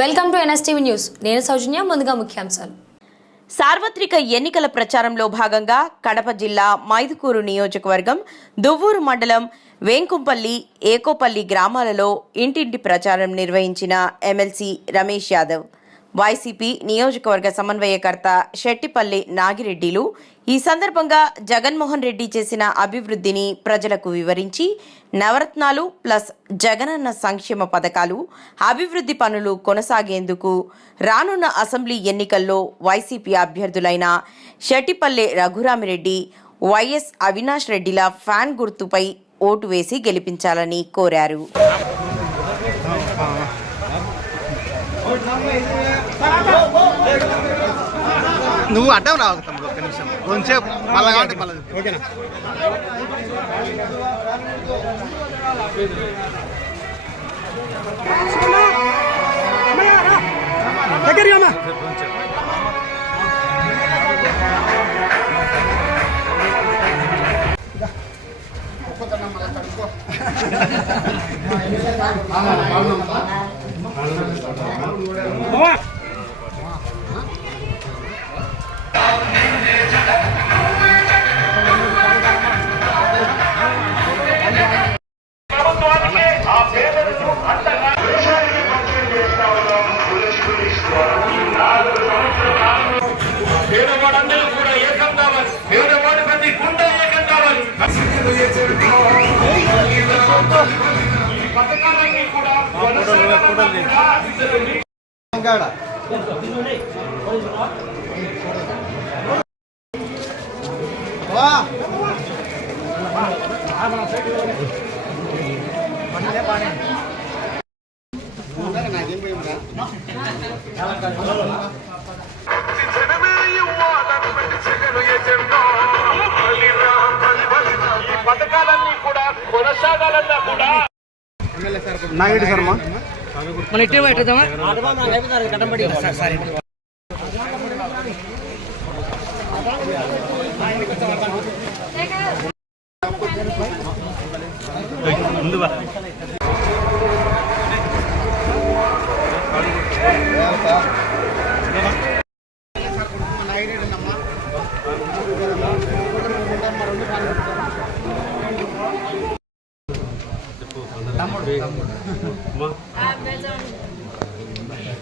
Welcome to NSTV news. నేను సౌజన్య. ముందుగా ముఖ్యాంశాలు. సార్వత్రిక ఎన్నికల ప్రచారంలో భాగంగా కడప జిల్లా మైదుకూరు నియోజకవర్గం దువ్వూరు మండలం వేంకుంపల్లి, ఏకోపల్లి గ్రామాలలో ఇంటింటి ప్రచారం నిర్వహించిన ఎమ్మెల్సీ రమేష్ యాదవ్, వైసీపీ నియోజకవర్గ సమన్వయకర్త శెట్టిపల్లి నాగిరెడ్డిలు ఈ సందర్భంగా జగన్మోహన్ రెడ్డి చేసిన అభివృద్ధిని ప్రజలకు వివరించి నవరత్నాలు ప్లస్ జగనన్న సంక్షేమ పథకాలు, అభివృద్ధి పనులు కొనసాగేందుకు రానున్న అసెంబ్లీ ఎన్నికల్లో వైసీపీ అభ్యర్థులైన శెట్టిపల్లి రఘురామిరెడ్డి, వైఎస్ అవినాష్ రెడ్డిల ఫ్యాన్ గుర్తుపై ఓటు వేసి గెలిపించాలని కోరారు. నువ్వు అడ్డం రావు తమ్ముడు, ఒక్క నిమిషం కొంచెం మళ్ళా కాబట్టి మళ్ళీ ఓకేనా. నాగరెడ్డి శర్మ మన ఇట్టే పెట్టేద్దామా.